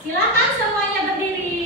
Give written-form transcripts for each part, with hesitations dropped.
Silakan semuanya berdiri.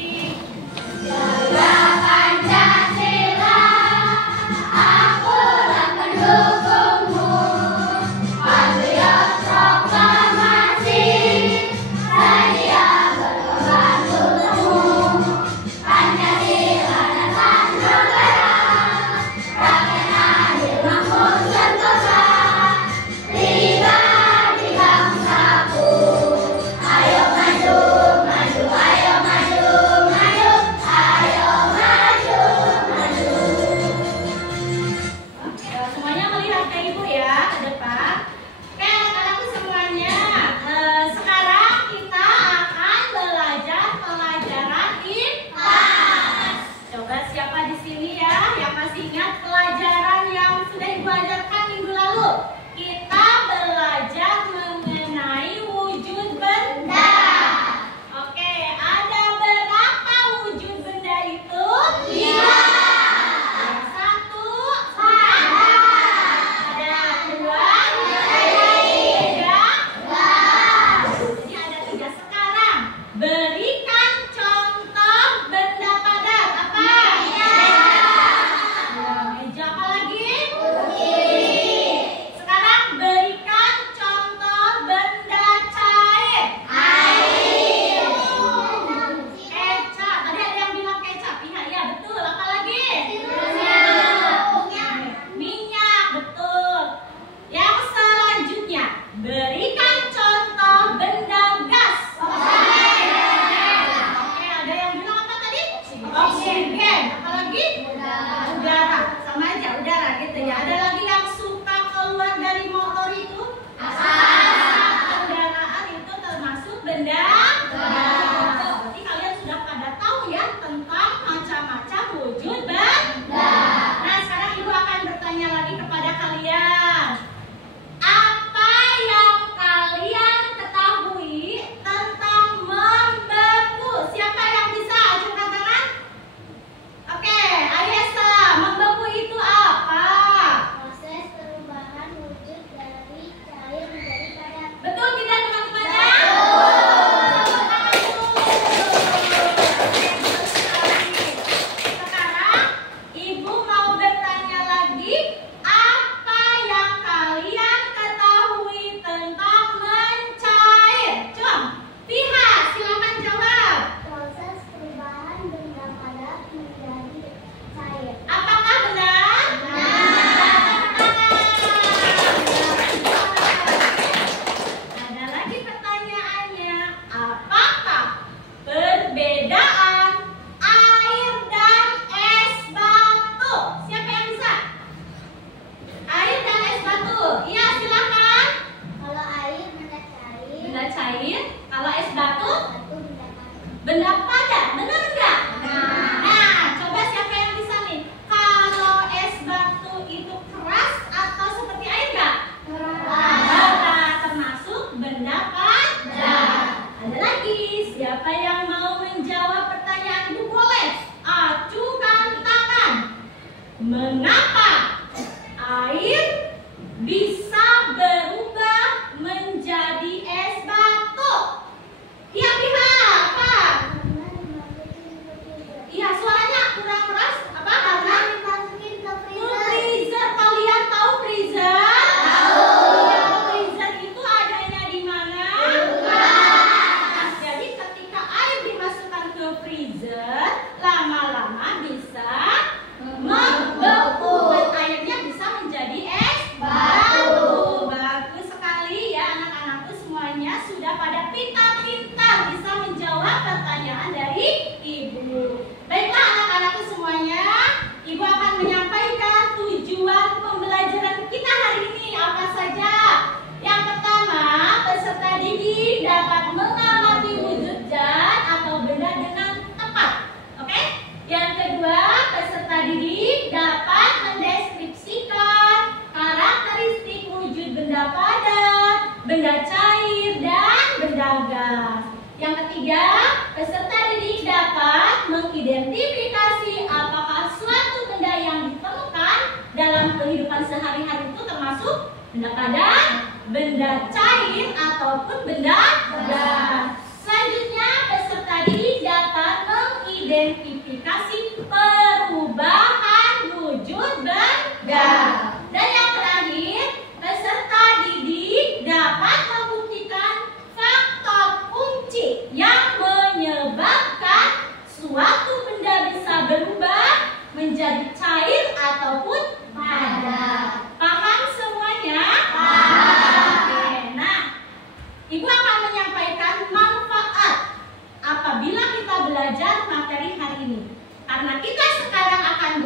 benda cair, dan benda gas. Yang ketiga, peserta didik dapat mengidentifikasi apakah suatu benda yang ditemukan dalam kehidupan sehari-hari itu termasuk benda padat, benda cair, ataupun benda gas. Selanjutnya, peserta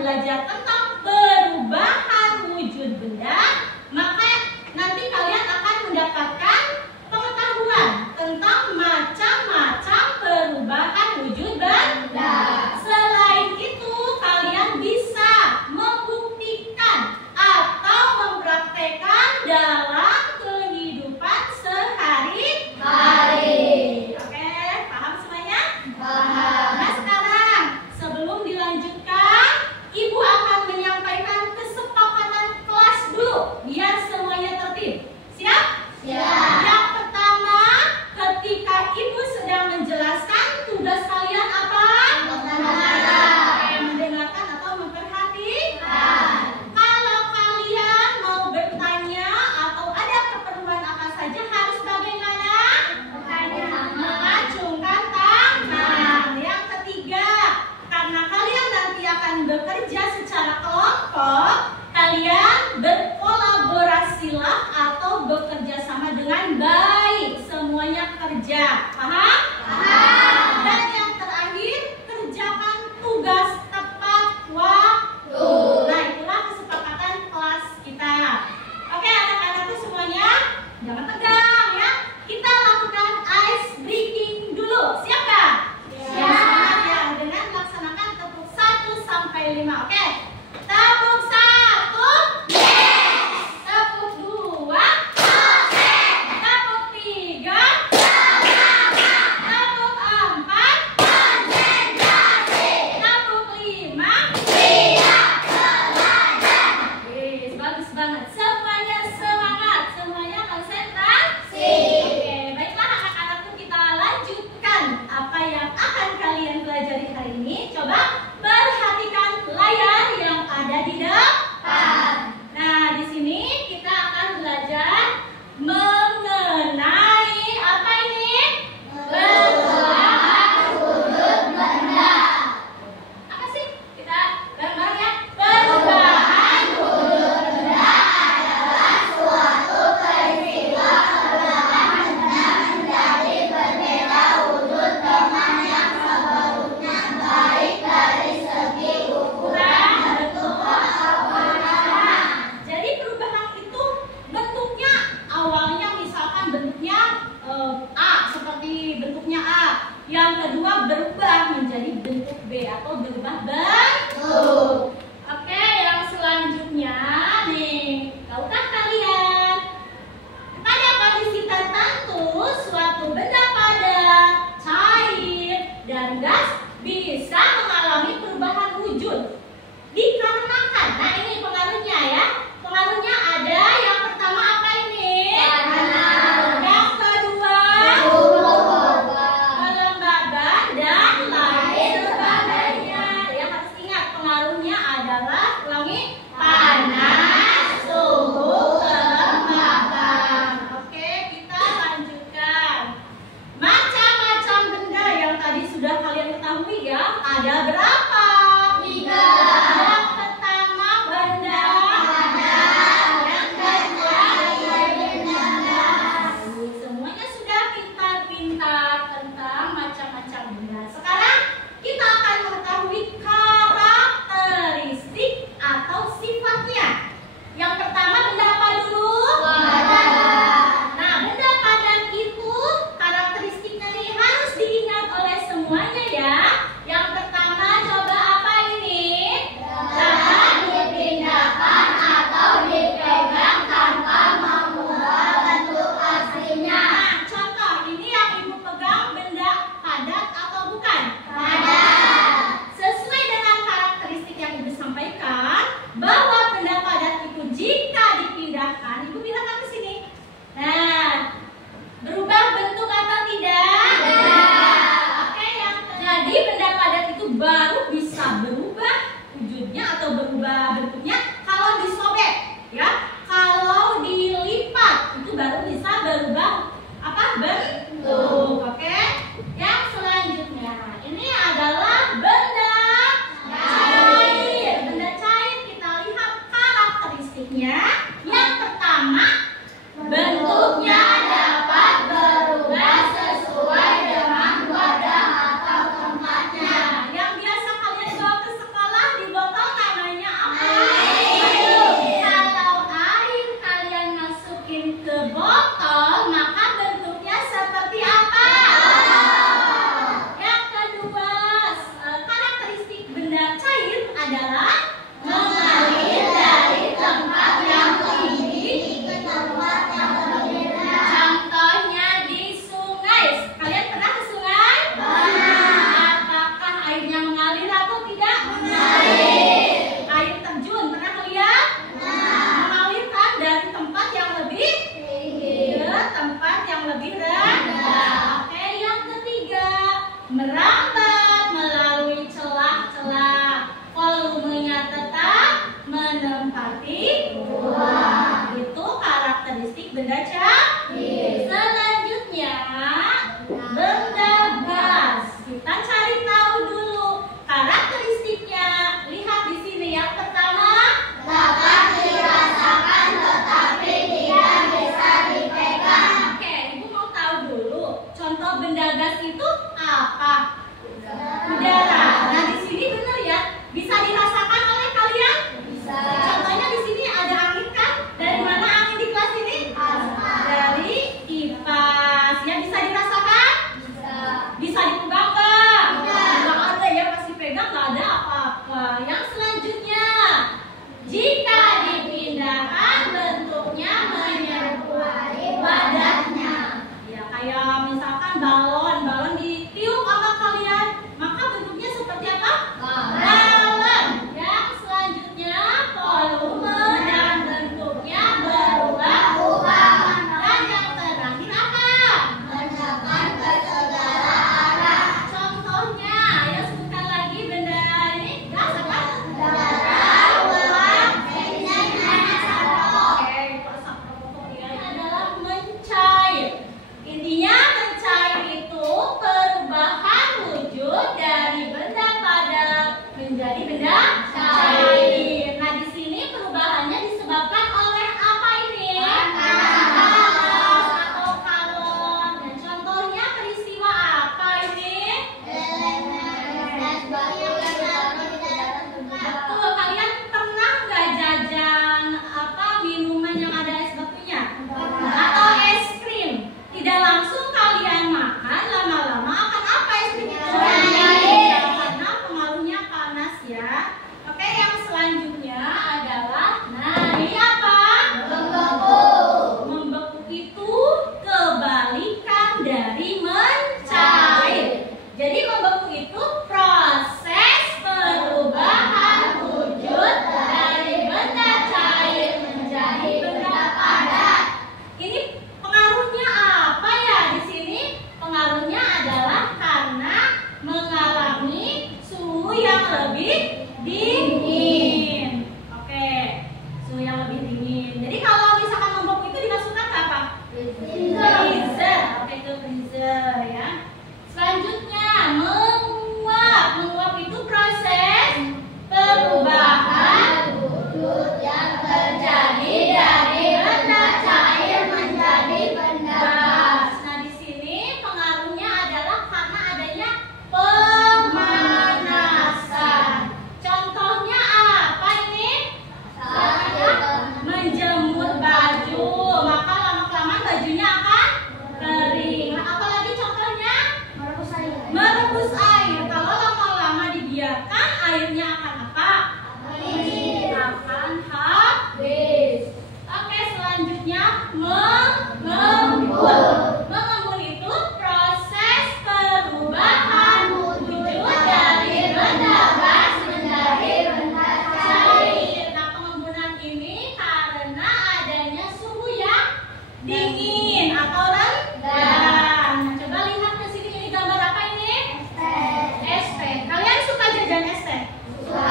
belajar tentang perubahan wujud benda, maka nanti kalian akan mendapatkan pengetahuan tentang macam-macam perubahan wujud benda. Selain itu, kalian bisa membuktikan atau mempraktekkan dalam kehidupan sehari-hari. Oke, paham semuanya? Paham. Nah, sekarang sebelum dilanjutkan, Ibu akan menyampaikan kesepakatan kelas dulu biar semuanya tertib. Siap? Siap. Yang pertama, ketika Ibu sedang menjelaskan, tugas kalian apa? Mendengarkan atau memperhatikan. Kalau kalian mau bertanya atau ada keperluan apa saja, harus bagaimana? Mengacungkan tangan. Yang ketiga, karena kalian nanti akan bekerja secara kelompok, kalian berkolaborasilah atau bekerja sama dengan baik. Semuanya kerja. Paham? Paham. Dan yang terakhir, kerjakan tugas tepat waktu. Nah, itulah kesepakatan kelas kita. Oke, anak-anakku semuanya, jangan tegang ya. Kita lakukan ice breaking dulu. Siap gak? Siap. Ya, dengan melaksanakan tepuk 1 sampai 5. Oke. Tepuk 1. Yes. Tepuk 2. Tepuk 3. Tepuk 4. Tepuk 5. Yes, bagus banget. Semuanya semangat, semuanya konsentrasi. Oke, baiklah anak-anakku, kita lanjutkan apa yang akan kalian pelajari hari ini. Coba perhatikan layar yang ada di depan. Nah, di sini kita akan belajar mengenai apa ini? Perubahan wujud benda. Apa sih? Kita bareng-bareng ya. Perubahan wujud benda adalah suatu peristiwa perubahan benda menjadi berbeda wujud dengan yang sebelumnya, baik dari segi ukuran, bentuk, atau warna. Jadi perubahan itu bentuknya awalnya misalkan bentuknya A, seperti bentuknya A. Yang kedua berubah menjadi bentuk B atau berubah bentuk. Oke, yang selanjutnya nih, tahukah kalian? Pada kondisi tertentu, suatu benda padat, cair, dan gas bisa mengalami perubahan wujud. Dikarenakan, nah ini pengaruhnya ya. Pengaruhnya ada yang pertama apa ini? Yang kedua, kelembaban dan lain sebagainya. Yang harus ingat pengaruhnya adalah, ulangi, panas, suhu, kelembaban. Oke, kita lanjutkan. Macam-macam benda yang tadi sudah kalian ketahui ya. Ada berapa? 3. Yang pertama benda padat, yang kedua benda gas. Semuanya sudah pintar-pintar tentang macam-macam benda. Sekarang kita akan mengetahui karakteristik atau sifatnya. Yang pertama benda apa dulu? Padat. Nah, benda padat itu karakteristiknya nih harus diingat oleh semuanya ya. Yang pertama coba apa ini? Dapat dipindahkan atau dipegang tanpa mengubah bentuk aslinya. Nah, contoh ini yang ibu pegang benda padat atau bukan? Kita cari tahu dulu karakteristiknya. Lihat di sini yang pertama, dapat dirasakan tetapi tidak bisa dipegang. Oke, Ibu mau tahu dulu contoh benda gas itu apa? Udara. Nah, di sini benar ya, bisa dirasakan oleh kalian? Bisa. Contohnya di sini ada angin kan? Dari mana angin di kelas ini? Dari kipas. Ya, bisa dirasakan? Bisa. Bisa dipegang nggak? Tidak. Nggak ada ya, pasti pegang nggak ada apa-apa. Yang selanjutnya, jika dipindahkan bentuknya menyerupai badannya. Ya, kayak misalkan balon ditiup sama kalian, maka bentuknya seperti apa? Balon. Yang selanjutnya, volume dan bentuknya berubah-ubah. Dan yang terakhir apa? Mendekat ke segala arah. Contohnya, ya sebutkan lagi benda ini gas apa? Udara, uap, bensin, panas, rokok. Oke, asap rokok ya, ini adalah mencair. Intinya mencair itu perubahan wujud dari benda padat menjadi benda cair. Nah, di sini perubahannya disebabkan oleh apa ini? Panas atau kalon. Dan contohnya peristiwa apa ini? Es batu yang jatuh di dalam tubuh. Betul, kalian pernah nggak jajan apa minuman yang ada es batunya? Atau es krim? Tidak langsung kalian makan, lama-lama akan apa es krim itu? Mencair. Karena pengaruhnya panas ya. Oke, yang selanjutnya adalah, nah ini apa? Membeku. Membeku itu kebalikan dari mencair. Jadi membeku itu proses perubahan wujud dari benda cair menjadi benda padat. Ini pengaruhnya apa ya di sini? Pengaruhnya adalah karena mengalami suhu yang lebih dingin. Oke, suhu yang lebih dingin. Jadi kalau misalkan membeku itu dimasukkan ke apa? Freezer. Oke, ke freezer ya. Selanjutnya, menguap. Menguap itu proses perubahan Wujud yang terjadi dari benda cair menjadi benda gas. gas. Nah, di sini pengaruhnya adalah karena adanya pemanasan. Contohnya apa ini? Menjemur baju, maka lama-kelamaan bajunya akan kering. Nah, apalagi contohnya? Merebus air. Merebus air. Kalau lama-lama dibiarkan, airnya akan apa? Akan habis. Oke, selanjutnya mengembun. Mengembun itu proses perubahan wujud dari benda gas menjadi benda cair. Nah, pengembunan ini karena adanya suhu yang dingin atau rendah. Nah, coba lihat ke sini, ini gambar apa ini? Es teh. Kalian suka jajan es teh? Suka.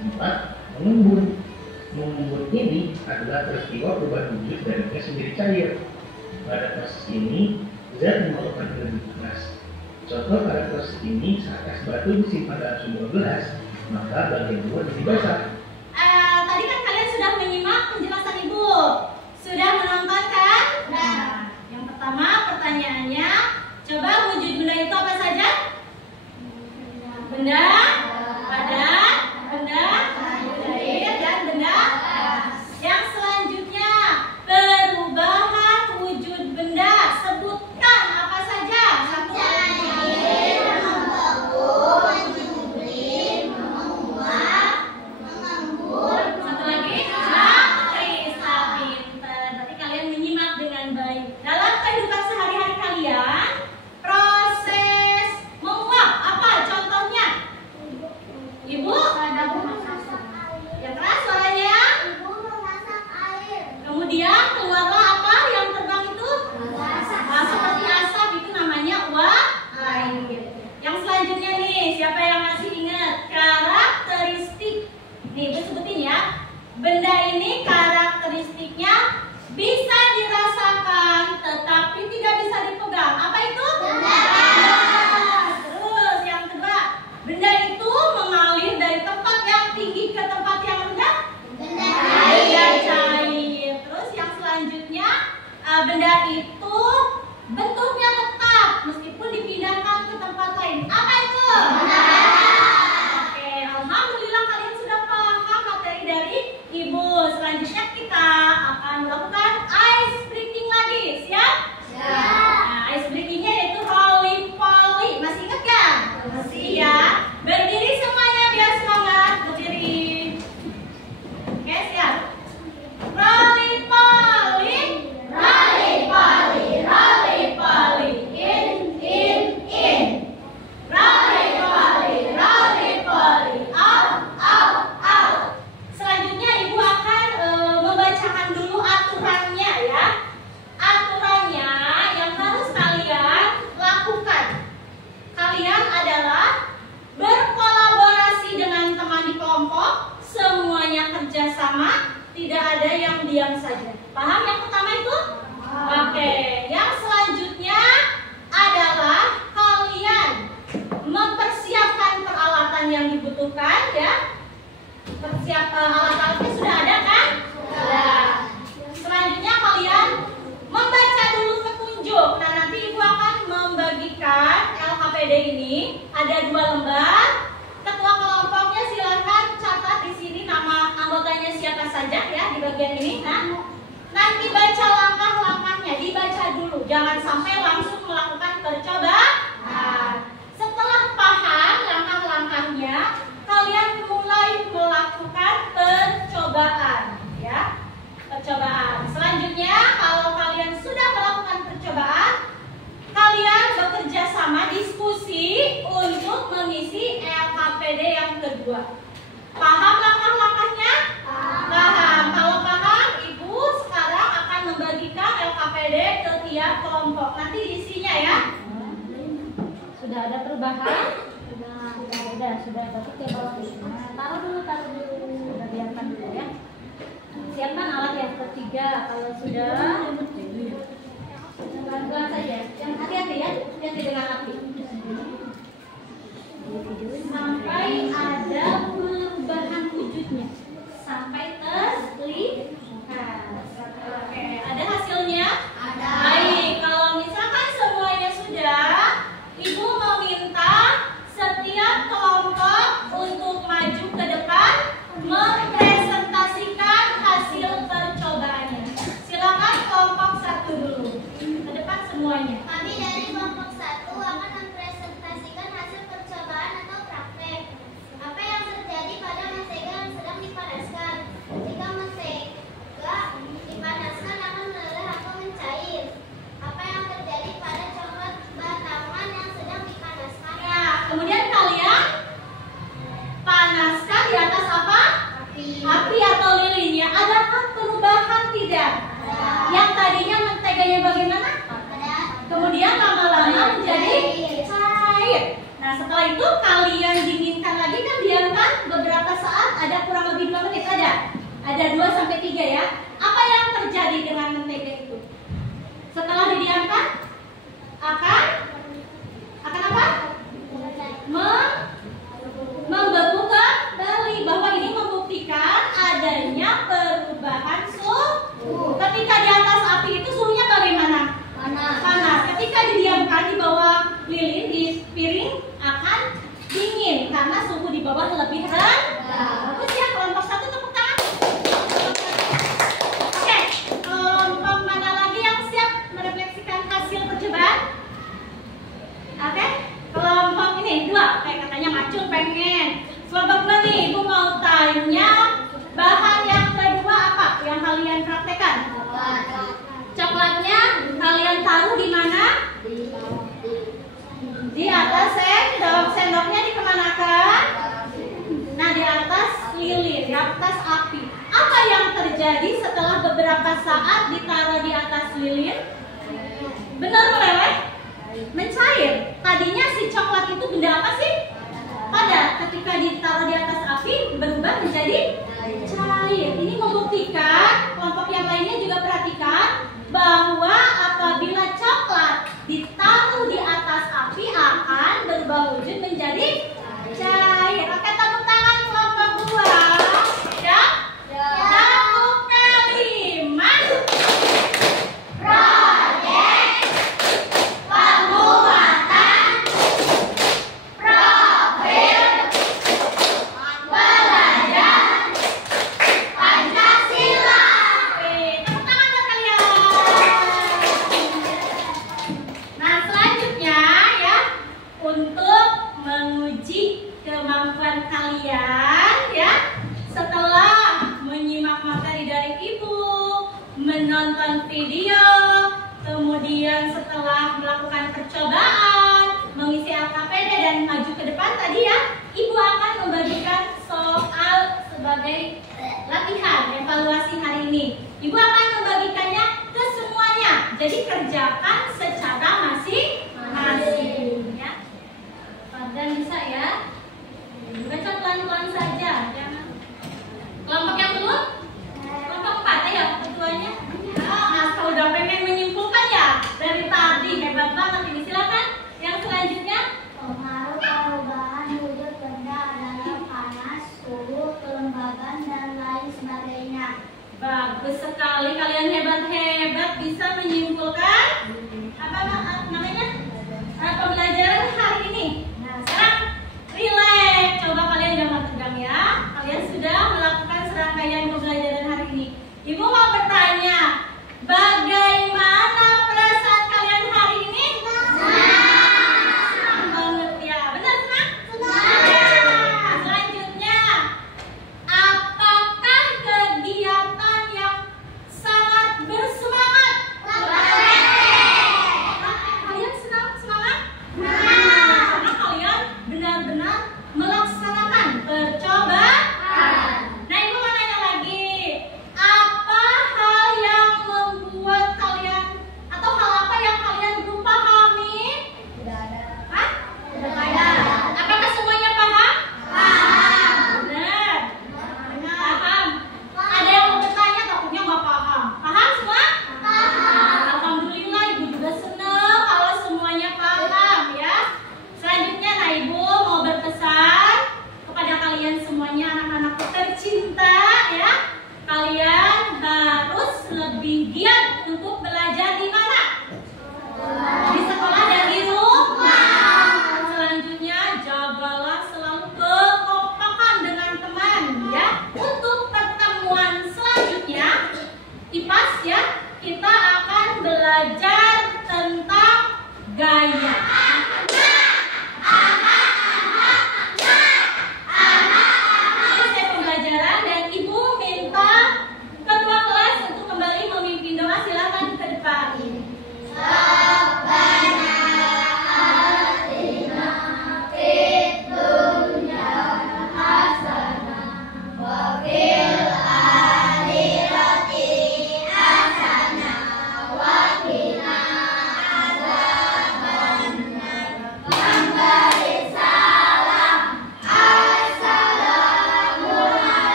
4. Mengembun. Mengembun ini adalah peristiwa perubahan wujud dari gas menjadi cair. Pada proses ini, zat memerlukan lebih keras. Contoh pada proses ini saat es batu disimpan dalam sumber gelas, maka bagian luar jadi basah. Tadi kan kalian sudah menyimak penjelasan Ibu. Sudah menonton kan? Nah, yang pertama pertanyaannya, coba wujud benda itu apa saja? Benda padat, benda cair, dan benda gas. Yang selanjutnya, perubahan wujud benda. Sebutkan apa saja? Satu. Satu lagi, Krista pinter. Berarti kalian menyimak dengan baik. Dalam kehidupan sehari-hari kalian, proses menguap apa contohnya? Ibu? Yang keras suaranya. Kemudian keluarlah apa yang terbang itu? Seperti asap, itu namanya uap air. Yang selanjutnya nih, siapa yang masih ingat? Karakteristik. Nih, Ibu sebutin ya. Benda ini karakteristiknya bisa dirasakan, tetapi tidak bisa dipegang. Apa itu? Terus yang kedua, benda itu mengalir dari tempat yang tinggi ke tempat yang rendah. Benda cair. Terus yang selanjutnya, benda itu bentuknya tetap meskipun dipindahkan ke tempat lain. Apa itu? Oke, alhamdulillah kalian sudah paham materi dari Ibu. Selanjutnya kita akan melakukan ice breaking lagi. Siap? Nah, ice breakingnya yaitu roly-poly. Masih ingat kan? Masih ya. Berdiri semuanya biar semangat. Berdiri. Oke, siap. Roly-poly, roly-poly, roly-poly. In. Roly-poly, roly-poly. Out. Selanjutnya Ibu akan membacakan dulu aturannya ya. Aturannya yang harus kalian lakukan. Kalian adalah berkolaborasi dengan teman di kelompok, semuanya kerjasama, tidak ada yang diam saja. Paham yang pertama itu? Oke. Yang selanjutnya adalah kalian mempersiapkan peralatan yang dibutuhkan ya. Alat-alatnya sudah ada kan? Sudah. Selanjutnya kalian membaca dulu petunjuk. Nah, nanti Ibu akan membagikan LKPD ini ada 2 lembar. Ketua kelompoknya silakan catat di sini nama anggotanya siapa saja ya di bagian ini. Nah, nanti baca langkah-langkahnya, dibaca dulu. Jangan sampai langsung melakukan percobaan. Setelah paham langkah-langkahnya, kalian mulai melakukan percobaan ya. Percobaan. Selanjutnya, kalau kalian sudah melakukan percobaan, kalian bekerja sama diskusi untuk mengisi LKPD yang kedua. Paham langkah-langkahnya? Paham. Kalau paham, Ibu sekarang akan membagikan LKPD ke tiap kelompok. Nanti isinya ya. Sudah ada perubahan? Sudah dapat ya kalau taruh dulu. Sudah biarkan dulu ya. Siapkan alat yang ketiga. Kalau sudah, pelan-pelan saja. Yang hati-hati ya, hati-hati dengan api. Sampai ada perubahan wujudnya, sampai terlihat. Oke, ada hasilnya? Ada. Baik, kalau misalkan semuanya sudah, Ibu meminta setiap kelompok untuk maju ke depan mempresentasikan hasil percobaannya. Silakan kelompok 1 dulu. Ke depan semuanya. Kami dari kelompok 1 akan mempresentasikan hasil percobaan atau praktek. Apa yang terjadi pada mentega yang sedang dipanaskan? Jika mentega dipanaskan akan meleleh atau mencair. Apa yang terjadi pada coklat batangan yang sedang dipanaskan? Ya, kemudian kalian panaskan di atas apa? Api atau lilinnya. Adakah perubahan? Tidak. Yang tadinya menteganya bagaimana? Kemudian lama-lama menjadi cair. Nah, Nah, setelah itu kalian dinginkan lagi, kan diamkan beberapa saat, ada kurang lebih 2 menit ada. Ada 2 sampai 3 ya. Apa yang terjadi dengan mentega itu? Setelah didiamkan akan apa? Membeku kembali, bahwa ini membuktikan adanya perubahan suhu. Ketika di atas api itu suhunya bagaimana? Panas. Ketika didiamkan di bawah lilin di piring akan dingin karena suhu di bawah lebih rendah. Bagus ya, kelompok 1 tepuk tangan. Oke, kelompok mana lagi yang siap merefleksikan hasil percobaan? Oke, kelompok ini 2, kayak katanya Macul pengen. Kelompok 2 nih, Ibu mau tanya bahan yang kedua apa yang kalian praktekkan? Coklatnya kalian taruh di mana? Di atas sendok. Sendoknya dikemanakan? Nah, di atas lilin, di atas api. Apa yang terjadi setelah beberapa saat ditaruh di atas lilin? Benar meleleh? Mencair. Tadinya si coklat itu benda apa sih? Padat. Ketika ditaruh di atas api berubah menjadi cair. Ini membuktikan, kelompok yang lainnya juga perhatikan, bahwa apabila coklat ditaruh di atas api akan berubah wujud menjadi cair. Oke, tepuk tangan kelompok 2. Ya? Satu kalimat. Proyek penguatan profil belajar Pancasila. Tepuk tangan buat kalian. Nah, selanjutnya ya, untuk menguji kemampuan kalian ya, setelah menyimak materi dari Ibu, menonton video, kemudian setelah melakukan percobaan, mengisi LKPD dan maju ke depan tadi ya, Ibu akan membagikan soal sebagai latihan evaluasi hari ini. Ibu akan membagikannya ke semuanya. Jadi kerjakan secara masing-masing ya. Dan bisa ya. Baca pelan-pelan saja, jangan. Kelompok yang belum? Kelompok 4 ayo ketuanya. Nah, kalau udah pengen menyimpulkan ya dari tadi, hebat banget ini. Silakan. Yang selanjutnya. Pengaruh perubahan wujud benda adalah panas, suhu, kelembaban, dan lain sebagainya. Bagus sekali, kalian hebat.